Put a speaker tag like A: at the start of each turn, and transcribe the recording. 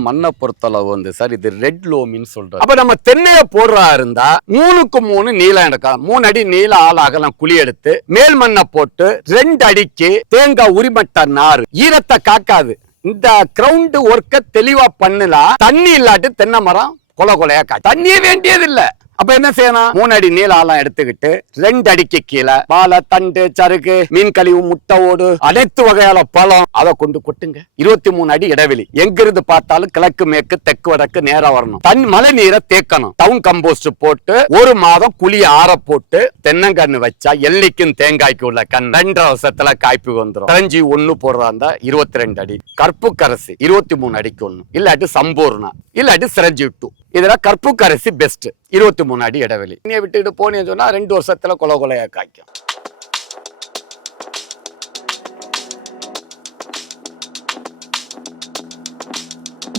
A: மண்ணை பொறுத்தளவு வந்து சார் இது ரெட் லோமின்னு சொல்றாரு அப்ப நம்ம தென்னையை போடுறா இருந்தா மூணுக்கு மூணு நீளம் எடுக்கலாம் மூணு அடி நீள ஆளாக நான் குழி எடுத்து மேல் மண்ணை போட்டு ரெண்டு அடிக்கு தேங்காய் உரிமட்ட நார் ஈரத்தை காக்காது. இந்த கிரவுண்ட் ஒர்க்க தெளிவா பண்ணலாம் தண்ணி இல்லாட்டி தென்னை மரம் கொலை கொலையா தண்ணியே வேண்டியது அப்ப என்ன செய்யணும்? மூணு அடி நீள ஆழம் எடுத்துக்கிட்டு ரெண்டு அடிக்கு கீழே பாலை தண்டு சருகு மீன் கழிவு முட்டை ஓடு அனைத்து வகையான பழம் அதை கொண்டு கொட்டுங்க. இருபத்தி மூணு அடி இடைவெளி. எங்கிருந்து பார்த்தாலும் கிழக்கு மேற்கு தெற்கு வடக்கு நேரம் வரணும். தன் மழை நீரை தேக்கணும். டவுன் கம்போஸ்ட் போட்டு ஒரு மாதம் குழி ஆற போட்டு தென்னங்கண்ணு வச்சா எல்லைக்கும் தேங்காய்க்கு உள்ள கண் ரெண்டரை வருஷத்துல காய்ப்பு வந்துடும் கரஞ்சி ஒண்ணு போடுறா இருந்தா இருபத்தி ரெண்டு அடி. கற்பு கரசி இருபத்தி மூணு அடிக்கு ஒண்ணு. இல்லாட்டி சம்பூர்ணா இல்லாட்டி சிரஞ்சி டூ இதுல கற்பூக்கரசி பெஸ்ட்டு பெஸ்ட் இருபத்தி மூணு அடி இடைவெளி. நீ விட்டுக்கிட்டு போனேன்னு சொன்னா ரெண்டு வருஷத்துல கொலை கொலையா காய்க்கும்.